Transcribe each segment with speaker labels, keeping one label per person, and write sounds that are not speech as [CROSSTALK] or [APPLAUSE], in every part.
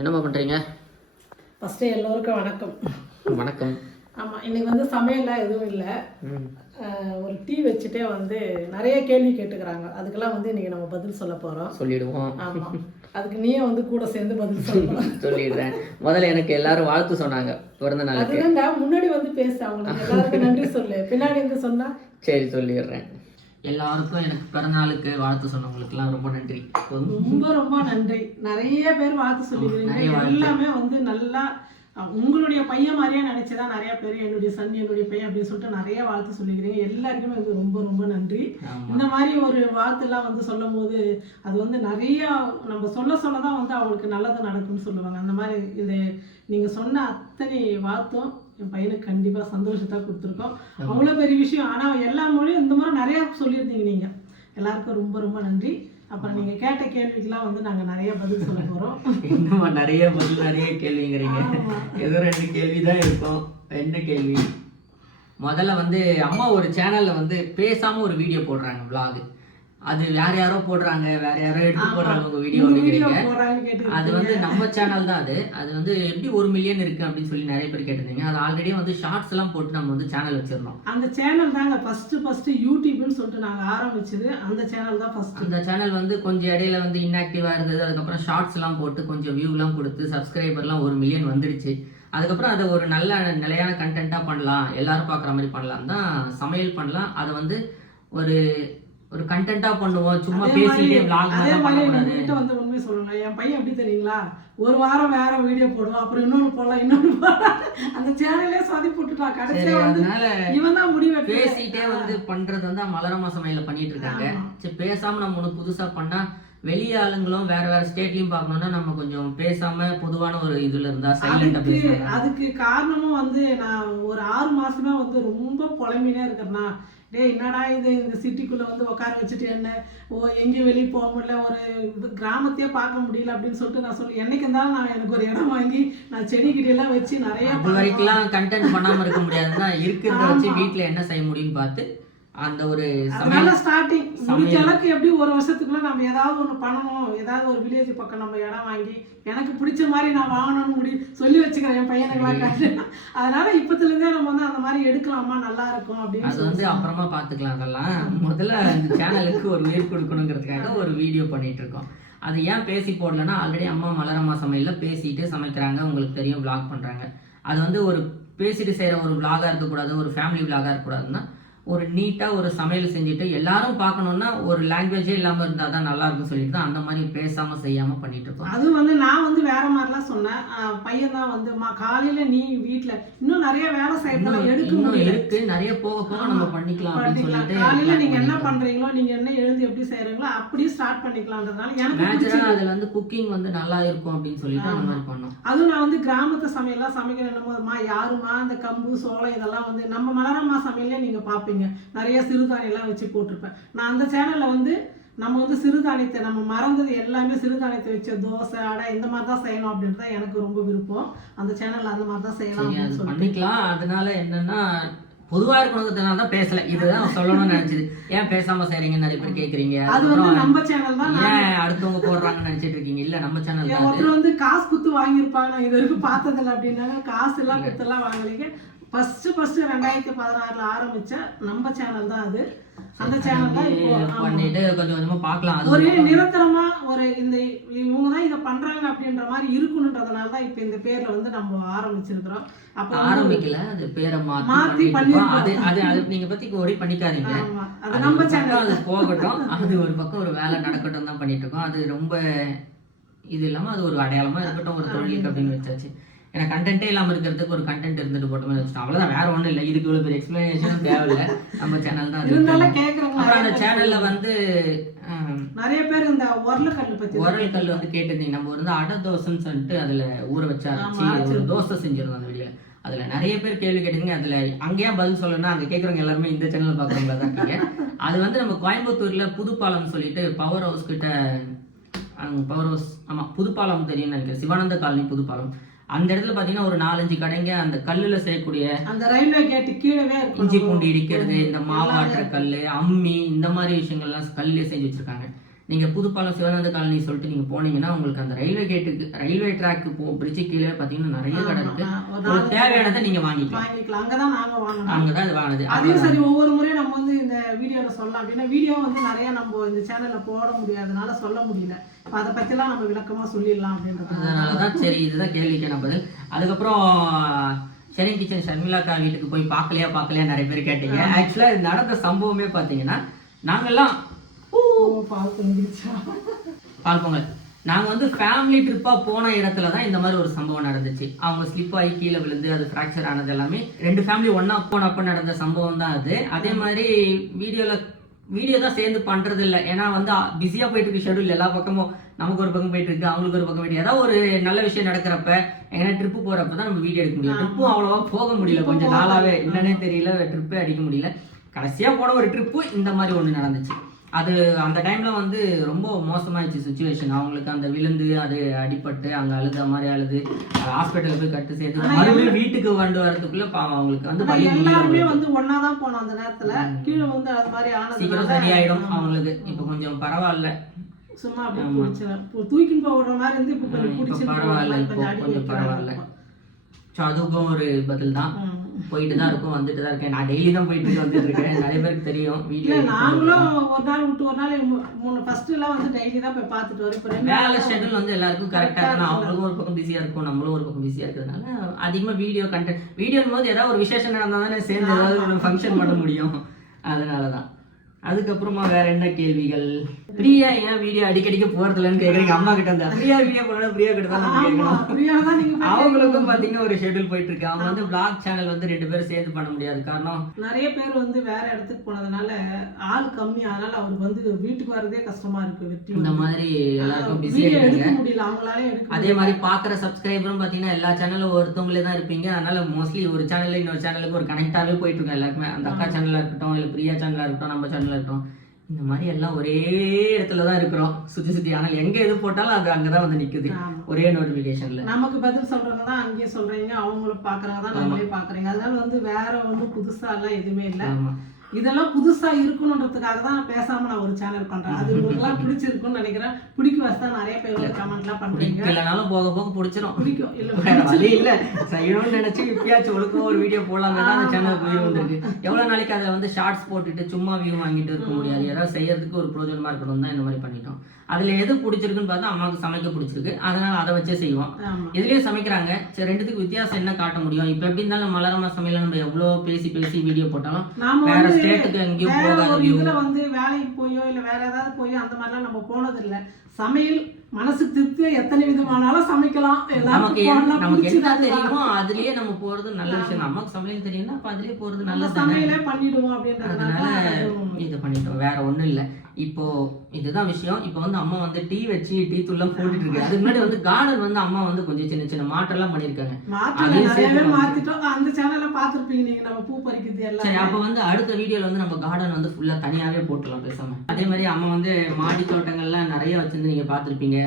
Speaker 1: என்னம்மா பண்ணுறீங்க
Speaker 2: ஃபஸ்ட்டு எல்லோருக்கும் வணக்கம்.
Speaker 1: வணக்கம்.
Speaker 2: ஆமாம் இன்னைக்கு வந்து சமையல்லாம் எதுவும் இல்லை. ஒரு டீ வச்சுட்டே வந்து நிறைய கேள்வி கேட்டுக்கிறாங்க. அதுக்கெல்லாம் வந்து இன்னைக்கு நம்ம பதில் சொல்ல போகிறோம்
Speaker 1: சொல்லிடுவோம்.
Speaker 2: ஆமாம் அதுக்கு நீயே வந்து கூட சேர்ந்து பதில் சொல்லணும் [LAUGHS]
Speaker 1: சொல்லிடுறேன். முதல்ல எனக்கு எல்லாரும் வாழ்த்து சொன்னாங்க பிறந்த நாளுக்கு.
Speaker 2: அதுதான்டா முன்னாடி வந்து பேசு அவங்களுக்கு. எல்லாருக்கும் நன்றி சொல்லு. பின்னாடி வந்து சொன்னா?
Speaker 1: சரி சொல்லிடுறேன். எல்லாருக்கும் எனக்கு பிறந்த நாளுக்கு வாழ்த்து சொன்னவங்களுக்குலாம் ரொம்ப நன்றி.
Speaker 2: ரொம்ப ரொம்ப நன்றி. நிறைய பேர் வாழ்த்து சொல்லிக்கிறீங்க எல்லாமே வந்து நல்லா உங்களுடைய பையன் மாதிரியே நினைச்சுதான் நிறைய பேர் என்னுடைய சன் என்னுடைய பையன் அப்படின்னு சொல்லிட்டு நிறைய வாழ்த்து சொல்லிக்கிறீங்க எல்லாருக்குமே வந்து ரொம்ப ரொம்ப நன்றி. இந்த மாதிரி ஒரு வார்த்தைலாம் வந்து சொல்லும் போது அது வந்து நிறைய நம்ம சொல்ல சொல்ல தான் வந்து அவங்களுக்கு நல்லது நடக்கும்னு சொல்லுவாங்க. அந்த மாதிரி இது நீங்க சொன்ன அத்தனை வார்த்தும் என் பையனுக்கு கண்டிப்பா சந்தோஷத்தை கொடுத்துருக்கோம். அவ்வளோ பெரிய விஷயம். ஆனா எல்லா மொழியும் இந்த மாதிரி நிறைய சொல்லியிருந்தீங்க நீங்க. எல்லாருக்கும் ரொம்ப ரொம்ப நன்றி. அப்புறம் நீங்க கேட்ட கேள்விக்கெல்லாம் வந்து நாங்க நிறைய பதில் சொல்ல போறோம்.
Speaker 1: இன்னும் நிறைய பதில் நிறைய கேள்விங்கிறீங்க. ஏதோ ரெண்டு கேள்வி தான் இருக்கும். என்ன கேள்வி? முதல்ல வந்து அம்மா ஒரு சேனல்ல வந்து பேசாம ஒரு வீடியோ போடுறாங்க vlog. அது வேற யாரோ போடுறாங்க வேற யாரோ எடுத்து போடுறாங்க உங்க வீடியோ அது வந்து நம்ம சேனல் தான் அது. அது வந்து எப்படி ஒரு மில்லியன் இருக்கு அப்படின்னு சொல்லி நிறைய பேர் கேட்டிருந்தீங்க. அது ஆல்ரெடி வந்து ஷார்ட்ஸ் எல்லாம் போட்டு நம்ம வந்து சேனல் வச்சிருந்தோம்.
Speaker 2: அந்த சேனல் தாங்க ஃபர்ஸ்ட் ஃபர்ஸ்ட் யூடியூப்னு சொல்லிட்டு நாங்க ஆரம்பிச்சது. அந்த சேனல் தான் ஃபர்ஸ்ட்
Speaker 1: அந்த சேனல் வந்து கொஞ்சம் இடையில வந்து இன்ஆக்டிவா இருந்தது. அதுக்கப்புறம் ஷார்ட்ஸ் எல்லாம் போட்டு கொஞ்சம் வியூ எல்லாம் கொடுத்து சப்ஸ்கிரைபர்லாம் ஒரு மில்லியன் வந்துடுச்சு. அதுக்கப்புறம் அதை ஒரு நல்ல நிலையான கண்டென்ட்டா பண்ணலாம். எல்லாரும் பார்க்குற மாதிரி பண்ணலாம் தான் சமையல் பண்ணலாம். அதை வந்து ஒரு ஒரு கண்டென்ட்டா பண்ணுவோம் சும்மா பேசிட்டே vlog
Speaker 2: அதே
Speaker 1: மாதிரி
Speaker 2: மாதிரி
Speaker 1: பண்ணக்கூடாது
Speaker 2: வந்து உண்மை சொல்லணும் என் பையன் எப்படி தெரியுங்களா? ஒரு வாரம் வேற வீடியோ போடுவான் அப்புறம் இன்னொன்னு போடலாம் இன்னொன்னு போடலாம். அந்த சேனலே சொதி போட்டுட்டான்
Speaker 1: சரி
Speaker 2: கடைசியா வந்து
Speaker 1: அதனால
Speaker 2: இவன் தான் முடிவு
Speaker 1: பேசிட்டே வந்து பண்றது வந்து மலரமா சமையல பண்ணிட்டு இருக்காங்க. சரி பேசாம நம்ம ஒண்ணு புதுசா பண்ணா வெளி ஆளுங்களும் வேற வேற ஸ்டேட்லயும் பார்க்கணும்னா நம்ம கொஞ்சம் பேசாம பொதுவான ஒரு இதுல இருந்தா சைலண்டா
Speaker 2: அதுக்கு
Speaker 1: பேசணும்
Speaker 2: அதுக்கு காரணமும் வந்து நான் ஒரு ஆறு மாசமா வந்து ரொம்ப புலம்பினே இருக்கிறேன்னா டேய் என்னடா இது? இந்த சிட்டிக்குள்ளே வந்து உட்கார வச்சுட்டு என்ன? ஓ எங்கேயும் வெளியே போக முடியல. ஒரு இது கிராமத்தையே பார்க்க முடியல அப்படின்னு சொல்லிட்டு நான் சொல்லி என்னைக்கு இருந்தாலும் நான் எனக்கு ஒரு இடம் வாங்கி நான் செடி எல்லாம் வச்சு நிறைய
Speaker 1: வரைக்கும்லாம் கண்டென்ட் பண்ணாமல் இருக்க முடியாதுன்னா இருக்கிறத வச்சு வீட்டில் என்ன செய்ய முடியும்னு பார்த்து அந்த ஒரு
Speaker 2: அதனால ஸ்டார்டிங் முடிஞ்ச அளவுக்கு எப்படி ஒரு வருஷத்துக்குள்ள நம்ம ஏதாவது ஒண்ணு பண்ணணும் ஏதாவது ஒரு வில்லேஜ் பக்கம் நம்ம இடம் வாங்கி எனக்கு பிடிச்ச மாதிரி நான் வாங்கணும்னு முடி சொல்லி வச்சுக்கிறேன் என் பையனுக்கெல்லாம் அதனால இப்பத்துல இருந்தே நம்ம வந்து அந்த மாதிரி எடுக்கலாமா நல்லா இருக்கும் அப்படின்னு
Speaker 1: அது வந்து அப்புறமா பார்த்துக்கலாம் அதெல்லாம். முதல்ல இந்த சேனலுக்கு ஒரு உயிர் கொடுக்கணுங்கிறதுக்காக ஒரு வீடியோ பண்ணிட்டு இருக்கோம். அது ஏன் பேசி போடலன்னா ஆல்ரெடி அம்மா மலரம்மா சமையல்ல பேசிட்டு சமைக்கிறாங்க உங்களுக்கு தெரியும் vlog பண்றாங்க. அது வந்து ஒரு பேசிட்டு செய்யற ஒரு vlog-ஆ இருக்கக்கூடாது ஒரு ஃபேமிலி vlog-ஆ இருக்கக்கூடாதுன்னா ஒரு நீட்டா ஒரு சமையல் செஞ்சுட்டு எல்லாரும் பார்க்கணும்னா ஒரு லாங்குவேஜே இல்லாம இருந்தா தான் நல்லா இருக்கும்னு சொல்லிட்டு தான் அந்த மாதிரி பேசாம செய்யாம பண்ணிட்டு இருக்கோம்.
Speaker 2: அது வந்து நான் வந்து வேற மாதிரிலாம் சொன்னேன். பையன் தான் வந்து மா காலையில நீ வீட்ல இன்னும் நிறைய வேலை செய்யறதெல்லாம் எடுக்க
Speaker 1: இன்னும்
Speaker 2: முடியல.
Speaker 1: இருக்கு. நிறைய போக போக நம்ம பண்ணிக்கலாம் அப்படின்னு சொல்லிட்டு
Speaker 2: காலையில
Speaker 1: plan
Speaker 2: நீங்க என்ன
Speaker 1: பண்ணிருக்கோம்.
Speaker 2: பண்றீங்களோ நீங்க என்ன எழுந்து எப்படி செய்யறீங்களோ அப்படியே ஸ்டார்ட் பண்ணிக்கலாம்ன்றதுனால எனக்கு
Speaker 1: அதுல வந்து குக்கிங் வந்து நல்லா இருக்கும் அப்படின்னு சொல்லிட்டு அந்த மாதிரி பண்ணோம்.
Speaker 2: அதுவும் நான் வந்து கிராமத்து சமையல்லாம் சமைக்கிறேன் போதுமா யாருமா இந்த கம்பு சோளம் இதெல்லாம் வந்து நம்ம மலரம்மா சமையல்லே நீங்க பாப்பீங்க நிறைய சிறுதானியெல்லாம் வச்சு போட்டிருப்பேன். நான் அந்த சேனல்ல வந்து நம்ம வந்து சிறுதானியத்தை நம்ம மறந்தது எல்லாமே சிறுதானியத்தை வச்ச தோசை அடை இந்த மாதிரி தான் செய்யணும் அப்படின்றது தான் எனக்கு ரொம்ப விருப்பம். அந்த சேனல்ல அந்த மாதிரி தான் செய்யலாம் அப்படின்னு
Speaker 1: பண்ணிக்கலாம். அதனால என்னன்னா பொதுவா இருக்கணுங்கிறதுனால தான் பேசல. இதுதான் சொல்லணும்னு நினைச்சது. ஏன் பேசாம செய்றீங்கன்னு நிறைய பேர் கேக்குறீங்க.
Speaker 2: அது வந்து நம்ம சேனல் தான் நான்
Speaker 1: ஏன் அடுத்தவங்க போடுறாங்கன்னு நினைச்சிட்டு இருக்கீங்க? இல்ல நம்ம சேனல் தான்
Speaker 2: வந்து காசு குத்து வாங்கியிருப்பாங்க. நான் இது வரைக்கும் பார்த்ததில்ல அப்படின்னாங்க. காசு எல்லாம் குத்தெல்லாம் வாங்கலைங்க ஃபர்ஸ்ட் ஃபர்ஸ்ட் ரெண்டாயிரத்தி பதினாறுல ஆரம்பிச்ச நம்ம சேனல் தான் அது. அந்த சேனல் தான்.
Speaker 1: பண்ணிட்டு கொஞ்சம் கொஞ்சமா பார்க்கலாம். அது
Speaker 2: ஒரு நிரந்தரமா ஒரு இந்த இவங்க தான் இதை பண்றாங்க அப்படின்ற மாதிரி இருக்கணுன்றதுனால தான் இப்போ இந்த பேர்ல வந்து நம்ம ஆரம்பிச்சிருக்கிறோம். அப்போ
Speaker 1: ஆரம்பிக்கல அது பேரை மாத்தி
Speaker 2: மாத்தி
Speaker 1: பண்ணிட்டு இருக்கோம். அது. அது அது நீங்க பத்தி ஒரே பண்ணிக்காதீங்க.
Speaker 2: அது நம்ம சேனல்
Speaker 1: அது போகட்டும். அது ஒரு பக்கம் ஒரு வேலை நடக்கட்டும் தான் பண்ணிட்டு இருக்கோம். அது ரொம்ப இது இல்லாம அது ஒரு அடையாளமா இருக்கட்டும் ஒரு தொழிலுக்கு அப்படின்னு வச்சாச்சு. ஏன்னா கண்டென்ட்டே இல்லாம இருக்கிறதுக்கு ஒரு கண்டென்ட் இருந்துட்டு போட்டோம்னு வச்சுட்டோம் அவ்வளவுதான் வேற ஒண்ணும் இல்லை. இதுக்கு இவ்வளவு பெரிய எக்ஸ்பிளனேஷன் தேவையில்ல. நம்ம சேனல் தான் அப்புறம் அந்த சேனல்ல வந்து
Speaker 2: நிறைய பேர் இந்த
Speaker 1: உரல் கல் வந்து கேட்டிருந்தீங்க. நம்ம வந்து அடை தோசைன்னு சொல்லிட்டு அதுல ஊற வச்சு ஒரு தோசை செஞ்சிருந்தோம் அந்த வீடியோல அதுல நிறைய பேர் கேள்வி கேட்டீங்க அதுல அங்கேயே பதில் சொல்லணும்னா அங்க கேக்குறவங்க எல்லாருமே இந்த சேனல்ல பாக்குறவங்களா தான் இருக்கீங்க. அது வந்து நம்ம கோயம்புத்தூர்ல புதுப்பாலம் சொல்லிட்டு பவர் ஹவுஸ் கிட்ட பவர் ஹவுஸ் ஆமா புதுப்பாலம் தெரியும் நினைக்கிறேன். சிவானந்த காலனி புதுப்பாலம். அந்த இடத்துல பாத்தீங்கன்னா ஒரு நாலஞ்சு கடைங்க அந்த கல்லுல செய்யக்கூடிய
Speaker 2: அந்த ரயில்வே கேட்டு கீழவே
Speaker 1: இஞ்சி பூண்டு இடிக்கிறது இந்த மாவு ஆட்டுற கல் அம்மி இந்த மாதிரி விஷயங்கள்லாம் கல்லே செஞ்சு வச்சிருக்காங்க. நீங்க புதுப்பாலம் சிவானந்த காலனி சொல்லிட்டு நீங்க போனீங்கன்னா உங்களுக்கு அந்த ரயில்வே கேட்டுக்கு ரயில்வே ட்ராக்கு போ பிரிட்ஜு கீழே பாத்தீங்கன்னா நிறைய கடை இருக்கு.
Speaker 2: ஒரு
Speaker 1: தேவையானதை நீங்க வாங்கிக்கலாம்.
Speaker 2: வாங்கிக்கலாம். அங்கதான் நாங்க வாங்கணும்.
Speaker 1: அங்கதான் இது வாங்கினது
Speaker 2: அதையும் சரி ஒவ்வொரு முறையும் நம்ம வந்து இந்த வீடியோல சொல்லலாம். அப்படின்னா வீடியோ வந்து நிறைய நம்ம இந்த சேனல்ல போட முடியாதனால சொல்ல முடியல. இப்ப அதை பத்திலாம் நம்ம விளக்கமா சொல்லிடலாம் அப்படின்றது
Speaker 1: அதனாலதான் சரி இதுதான் கேள்விக்கான பதில். அதுக்கப்புறம் ஷெரிங் கிச்சன் ஷர்மிளாக்கா வீட்டுக்கு போய் பார்க்கலையா பார்க்கலையா நிறைய பேர் கேட்டீங்க. ஆக்சுவலா இது நடந்த சம்பவமே பாத்தீங்கன்னா நாங்கெல்லாம்
Speaker 2: ஓ பால் தெரிஞ்சிருச்சா
Speaker 1: பால் பொங்கல். நாங்க வந்து ஃபேமிலி ட்ரிப்பா போன இடத்துல தான் இந்த மாதிரி ஒரு சம்பவம் நடந்துச்சு. அவங்க ஸ்லிப் ஆகி கீழே விழுந்து அது ஃப்ராக்சர் ஆனது எல்லாமே. ரெண்டு ஃபேமிலி ஒண்ணா போனப்ப நடந்த சம்பவம் தான் அது. அதே மாதிரி வீடியோல வீடியோ தான் சேர்ந்து பண்றது இல்லை. ஏன்னா வந்து பிஸியா போயிட்டு இருக்கு ஷெடியூல் எல்லா பக்கமும் நமக்கு ஒரு பக்கம் போயிட்டு இருக்கு அவங்களுக்கு ஒரு பக்கம் போயிட்டு ஏதாவது ஒரு நல்ல விஷயம் நடக்கிறப்ப எங்கன்னா ட்ரிப்பு போறப்ப தான் நம்ம வீடியோ எடுக்க முடியும். ட்ரிப்பும் அவ்வளவா போக முடியல. கொஞ்சம் நாளாவே. என்னன்னே தெரியல. ட்ரிப்பே அடிக்க முடியல. கடைசியா போன ஒரு ட்ரிப்பு இந்த மாதிரி ஒண்ணு நடந்துச்சு. அது அந்த டைம்ல வந்து ரொம்ப மோசமாயிடுச்சு சுச்சுவேஷன் அவங்களுக்கு அந்த விழுந்து அது அடிபட்டு அங்க அழுத மாதிரி அழுது. ஹாஸ்பிட்டல் போய் கட்டு சேர்த்து மறுபடியும் வீட்டுக்கு கொண்டு வரதுக்குள்ள பாவம் அவங்களுக்கு வந்து வலி
Speaker 2: எல்லாருமே. வந்து ஒன்னாதான் போனோம் அந்த நேரத்துல. கீழே வந்து அது மாதிரி
Speaker 1: சீக்கிரம்
Speaker 2: ஆனதுனால
Speaker 1: சரியாயிடும் அவங்களுக்கு. இப்ப கொஞ்சம் பரவாயில்ல.
Speaker 2: சும்மா தூக்கின்னு போடுற மாதிரி இருந்து இப்ப கொஞ்சம்
Speaker 1: பரவாயில்ல இப்போ கொஞ்சம் பரவாயில்ல. ஸோ அதுக்கும் ஒரு பதில் தான் போயிட்டு தான் இருக்கும் வந்துட்டு தான் இருக்கேன். நான் டெய்லி தான் போயிட்டு வந்துட்டு இருக்கேன். நிறைய பேருக்கு தெரியும் வீடியோ
Speaker 2: நாங்களும் ஒரு நாள் விட்டு ஒரு நாள் மூணு ஃபர்ஸ்ட் எல்லாம் வந்து டெய்லி தான் போய் பார்த்துட்டு வரோம்.
Speaker 1: வேலை ஷெட்யூல் வந்து எல்லாருக்கும் கரெக்டாக இருக்கணும். அவங்களுக்கும் ஒரு பக்கம் பிஸியாக இருக்கும் நம்மளும் ஒரு பக்கம் பிஸியாக இருக்கிறதுனால அதிகமாக வீடியோ கண்டென்ட் வீடியோ போது ஏதாவது ஒரு விசேஷம் நடந்தால் தானே சேர்ந்து ஏதாவது ஒரு ஃபங்க்ஷன் பண்ண முடியும். அதனால தான் அதுக்கப்புறமா வேற என்ன கேள்விகள்? பிரியா ஏன் வீடியோ அடிக்கடிக்க போறதில்லன்னு கேக்குறீங்க? அம்மா கிட்ட இருந்தா பிரியா வீடியோ போடணும் பிரியா கிட்ட தான் கேட்கணும் அவங்களுக்கும் பாத்தீங்கன்னா ஒரு ஷெட்யூல் போயிட்டு இருக்கு அவங்க வந்து பிளாக் சேனல் வந்து ரெண்டு பேரும் சேர்ந்து பண்ண முடியாது. காரணம்
Speaker 2: நிறைய பேர் வந்து வேற இடத்துக்கு போனதுனால ஆள் கம்மி. அதனால அவருக்கு வந்து வீட்டுக்கு வரதே கஷ்டமா இருக்கு வெற்றி
Speaker 1: இந்த மாதிரி எல்லாருக்கும்
Speaker 2: எடுக்க முடியல அவங்களால
Speaker 1: அதே மாதிரி பாக்குற சப்ஸ்கிரைபரும் பாத்தீங்கன்னா எல்லா சேனலும் ஒருத்தவங்களே தான் இருப்பீங்க. அதனால மோஸ்ட்லி ஒரு சேனல்ல இன்னொரு சேனலுக்கு ஒரு கனெக்டாவே போயிட்டு இருக்கோம் எல்லாருக்குமே. அந்த அக்கா சேனலா இருக்கட்டும் இல்ல பிரியா சேனலா இருக்கட்டும் நம்ம சேனலா இருக்கட்டும். இந்த மாதிரி எல்லாம் ஒரே இடத்துல தான் இருக்கிறோம். சுத்தி சுத்தி. ஆனால் எங்க எது போட்டாலும் அது அங்கதான் வந்து நிக்குது. ஒரே நோட்டிபிகேஷன்ல
Speaker 2: நமக்கு பதில் சொல்றவங்க தான் அங்கேயே சொல்றீங்க. அவங்களும் பாக்குறவங்க தான் நம்மளே பாக்குறீங்க. அதனால வந்து வேற வந்து புதுசா எல்லாம் எதுவுமே இல்ல. இதெல்லாம் புதுசா இருக்கணுன்றதுக்காக தான் பேசாம நான் ஒரு சேனல் பண்றேன். அது உங்களுக்குலாம் பிடிச்சிருக்கும்னு நினைக்கிறேன். பிடிக்க வச்சு தான் நிறைய பேர் வந்து கமெண்ட்லாம் பண்றீங்க.
Speaker 1: இல்லைனாலும் போக போக பிடிச்சிரும்.
Speaker 2: பிடிக்கும். இல்ல
Speaker 1: இல்ல. செய்யணும்னு நினைச்சு இப்பயாச்சும் ஒழுக்கம் ஒரு வீடியோ போடலாங்க தான் அந்த சேனல் போய் வந்திருக்கு எவ்வளவு நாளைக்கு அதுல வந்து ஷார்ட்ஸ் போட்டுட்டு சும்மா வியூ வாங்கிட்டு இருக்க முடியாது. ஏதாவது செய்யறதுக்கு ஒரு பிரோஜனமா இருக்கணும் தான் இந்த மாதிரி பண்ணிட்டோம். அதுல எது பிடிச்சிருக்குன்னு பார்த்தா அம்மாவுக்கு சமைக்க பிடிச்சிருக்கு. அதனால அதை வச்சே செய்வோம்.
Speaker 2: ஆமா.
Speaker 1: இதுலயும் சமைக்கிறாங்க? சரி ரெண்டுத்துக்கு வித்தியாசம் என்ன காட்ட முடியும்? இப்ப எப்படி இருந்தாலும் மலரமா சமையல நம்ம எவ்வளவு பேசி பேசி வீடியோ போட்டாலும் வேற ஸ்டேட்டுக்கு எங்கேயும் போகாத
Speaker 2: இதுல வந்து வேலைக்கு போயோ இல்ல வேற ஏதாவது போயோ அந்த மாதிரிலாம் நம்ம போனது இல்ல சமையல் மனசுக்கு திருப்தியா எத்தனை விதமானாலும் சமைக்கலாம்.
Speaker 1: நமக்கு என்ன- நமக்கு. தெரியுமோ அதுலயே நம்ம போறது நல்ல விஷயம் நமக்கு சமையல் தெரியும்னா அப்ப அதுலயே போறது தானே
Speaker 2: சமையலே பண்ணிடுவோம் அப்படின்றதுனால
Speaker 1: இது பண்ணிட்டோம் வேற ஒண்ணும் இல்ல. இப்போ இதுதான் விஷயம். இப்போ வந்து அம்மா வந்து டீ வச்சு டீ தூள்லாம் போட்டுட்டு இருக்கு. அதுக்கு முன்னாடி வந்து கார்டன் வந்து அம்மா வந்து கொஞ்சம் சின்ன சின்ன மாற்றம் எல்லாம் பண்ணிருக்காங்க
Speaker 2: மாற்றல
Speaker 1: அதையும்
Speaker 2: நிறையவே
Speaker 1: சேர்த்து
Speaker 2: மாத்திட்டோம். அந்த சேனல்ல பாத்திருப்பீங்க நீங்க. நம்ம பூ பறிக்கிறது
Speaker 1: சரி அப்ப வந்து அடுத்த வீடியோல வந்து நம்ம கார்டன் வந்து ஃபுல்லா தனியாவே போட்டுலாம் பேசாம. அதே மாதிரி அம்மா வந்து மாடி தோட்டங்கள்லாம் நிறைய வச்சிருந்து நீங்க பாத்திருப்பீங்க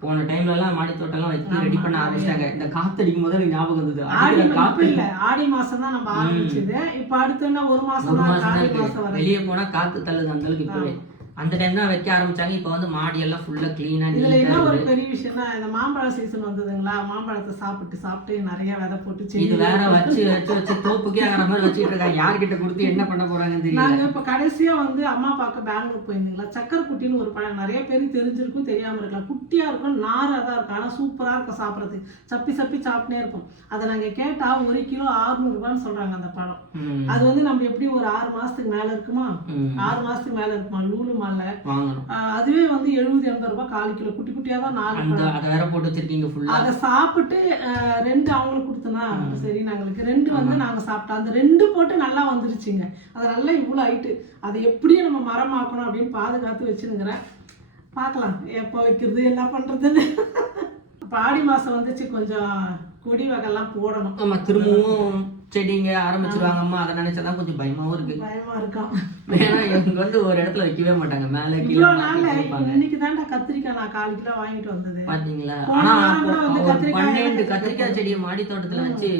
Speaker 1: போன டைம்ல எல்லாம் மாடி தோட்டம்லாம் வச்சு ரெடி பண்ண ஆரம்பிச்சிட்டாங்க. இந்த காத்தடிக்கும் போது எனக்கு ஞாபகம் வந்தது.
Speaker 2: ஆடி
Speaker 1: காத்து
Speaker 2: இல்ல. ஆடி மாசம் தான் நம்ம ஆரம்பிச்சது. இப்ப அடுத்து என்ன? ஒரு மாசம் தான்
Speaker 1: வெளியே போனா காத்து தள்ளுது அந்த அளவுக்கு இப்பவே. அந்த டைம் தான் வைக்க ஆரம்பிச்சாங்க. இப்போ வந்து மாடி எல்லாம் ஃபுல்லா கிளீனா
Speaker 2: இதுல என்ன ஒரு பெரிய விஷயம்னா இந்த மாம்பழ சீசன் வந்ததுங்களா? மாம்பழத்தை சாப்பிட்டு சாப்பிட்டு நிறைய விதை போட்டு
Speaker 1: இது வேற வச்சு வச்சு வச்சு தோப்புக்கே ஆகிற மாதிரி வச்சுட்டு இருக்காங்க யார்கிட்ட கொடுத்து என்ன பண்ண போறாங்கன்னு தெரியல.
Speaker 2: நாங்க இப்ப கடைசியா வந்து அம்மா பார்க்க பெங்களூர் போயிருந்தீங்களா? சக்கரை குட்டின்னு ஒரு பழம் நிறைய பேருக்கு தெரிஞ்சிருக்கும் தெரியாம இருக்கலாம். குட்டியா இருக்கும் நாரா தான் இருக்கும். ஆனா சூப்பரா இருக்கும் சாப்பிடறதுக்கு. சப்பி சப்பி சாப்பிட்டே இருக்கும் அதை நாங்க கேட்டா ஒரு கிலோ 600 ரூபான்னு சொல்றாங்க அந்த பழம். அது வந்து நம்ம எப்படி ஒரு ஆறு மாசத்துக்கு மேல இருக்குமா? ஆறு மாசத்துக்கு மேல இருக்குமா? லூலு
Speaker 1: வாங்கணும்.
Speaker 2: அதுவே வந்து எழுபது எண்பது ரூபாய் கால் கிலோ. குட்டி குட்டியா தான் நாலு
Speaker 1: அதை வேற போட்டு வச்சிருக்கீங்க
Speaker 2: அதை சாப்பிட்டு ரெண்டு அவங்களுக்கு கொடுத்தனா? சரி நாங்களுக்கு ரெண்டு வந்து நாங்க சாப்பிட்டோம். அந்த ரெண்டு போட்டு நல்லா வந்துருச்சுங்க. அது நல்லா இவ்வளோ ஆயிட்டு அதை எப்படியும் நம்ம மரமாக்கணும் அப்படின்னு பாதுகாத்து வச்சுருங்கிறேன் பார்க்கலாம். எப்போ வைக்கிறது என்ன பண்றதுன்னு. இப்போ ஆடி மாசம் வந்துச்சு கொஞ்சம் கொடி வகைலாம் போடணும்.
Speaker 1: ஆமா திரும்பவும் செடிங்க ஆரம்பிச்சிருவாங்க அம்மா அதை நினைச்சாதான் கொஞ்சம் பயமாவும் இருக்கு.
Speaker 2: பயமா இருக்கான்
Speaker 1: ஏன்னா இவங்க வந்து ஒரு இடத்துல வைக்கவே மாட்டாங்க. மேல கீழே
Speaker 2: இன்னைக்கு தான்டா கத்திரிக்காய் நான் கால் கிலோ வாங்கிட்டு வந்தது.
Speaker 1: பாத்தீங்களா? ஆனா பன்னெண்டு கத்திரிக்காய் செடியை மாடி தோட்டத்துல வச்சு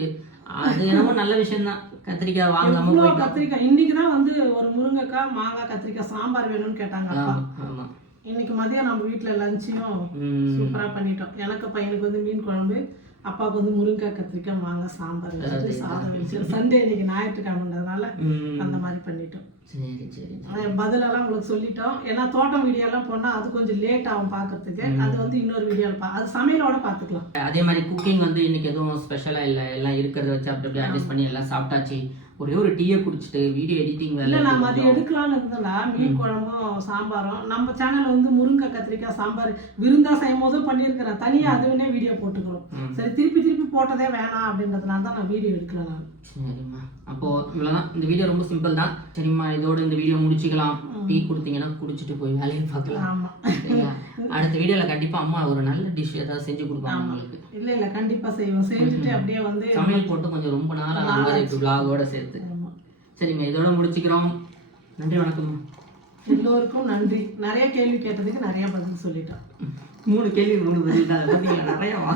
Speaker 1: அது என்னமோ நல்ல விஷயம் தான் கத்திரிக்காய் வாங்காம போயிட்டோம்.
Speaker 2: கத்திரிக்காய்? இன்னைக்கு தான் வந்து ஒரு முருங்கைக்காய் மாங்காய் கத்திரிக்காய் சாம்பார் வேணும்னு கேட்டாங்க
Speaker 1: ஆமா
Speaker 2: இன்னைக்கு மதியம் நம்ம வீட்டில் லஞ்சையும்
Speaker 1: ம்,
Speaker 2: சூப்பராக பண்ணிட்டோம். எனக்கு பையனுக்கு வந்து மீன் குழம்பு அப்பாவுக்கு வந்து முருங்கைக்காய் கத்திரிக்காய் மாங்காய் சாம்பார் வச்சுட்டு சாதம் வச்சு சண்டே இன்னைக்கு ஞாயிற்றுக்கிழமைன்றதுனால அந்த மாதிரி பண்ணிட்டோம்.
Speaker 1: சரி சரி
Speaker 2: பதிலெல்லாம் உங்களுக்கு சொல்லிட்டோம். ஏன்னா தோட்டம் வீடியோலாம் போனால் அது கொஞ்சம் லேட் ஆகும் பார்க்கறதுக்கு. அது வந்து இன்னொரு வீடியோவில் பா அது சமையலோட பார்த்துக்கலாம்.
Speaker 1: அதே மாதிரி குக்கிங் வந்து இன்னைக்கு எதுவும் ஸ்பெஷலா இல்ல? எல்லாம் இருக்கிறத வச்சு அப்படி அப்படியே அட்ஜஸ்ட் பண்ணி எல்லாம் சாப்பிட்டாச்சு. ஒரே ஒரு டீயை குடிச்சிட்டு வீடியோ எடிட்டிங்
Speaker 2: இல்லை
Speaker 1: வேலை
Speaker 2: நான் மதியம் எடுக்கலாம்னு இருந்தேன்டா மீன் குழம்பும் சாம்பாரும். நம்ம சேனல் வந்து முருங்கை கத்திரிக்காய் சாம்பார் விருந்தா செய்யும் போதும் பண்ணியிருக்கிறேன் தனியாக அதுவுனே வீடியோ போட்டுக்கிறோம். சரி திருப்பி திருப்பி போட்டதே வேணாம் அப்படின்றதுனால தான் நான் வீடியோ எடுக்கல நான்.
Speaker 1: சரிம்மா. அப்போ இவ்வளவுதான். இந்த வீடியோ ரொம்ப சிம்பிள் தான். சரிம்மா இதோட இந்த வீடியோ முடிச்சுக்கலாம். டீ கொடுத்தீங்கன்னா குடிச்சிட்டு போய் வேலையை பார்க்கலாம்.
Speaker 2: ஆமாம்
Speaker 1: சரியா? அடுத்த வீடியோல கண்டிப்பா அம்மா ஒரு நல்ல டிஷ் ஏதாவது செஞ்சு கொடுப்பாங்க உங்களுக்கு.
Speaker 2: இல்லை இல்லை. கண்டிப்பாக செய்வோம். செஞ்சுட்டு அப்படியே வந்து
Speaker 1: சமையல் போட்டு கொஞ்சம் ரொம்ப நாள் ஆன மாதிரி இருக்கு vlog-ஓட சேர்த்து. சரிங்க இதோட முடிச்சுக்கிறோம். நன்றி வணக்கம்
Speaker 2: எல்லோருக்கும் நன்றி. நிறைய கேள்வி கேட்டதுக்கு நிறைய பதில் சொல்லிட்டோம்.
Speaker 1: மூணு கேள்வி மூணு பதில் தான். நிறைய வா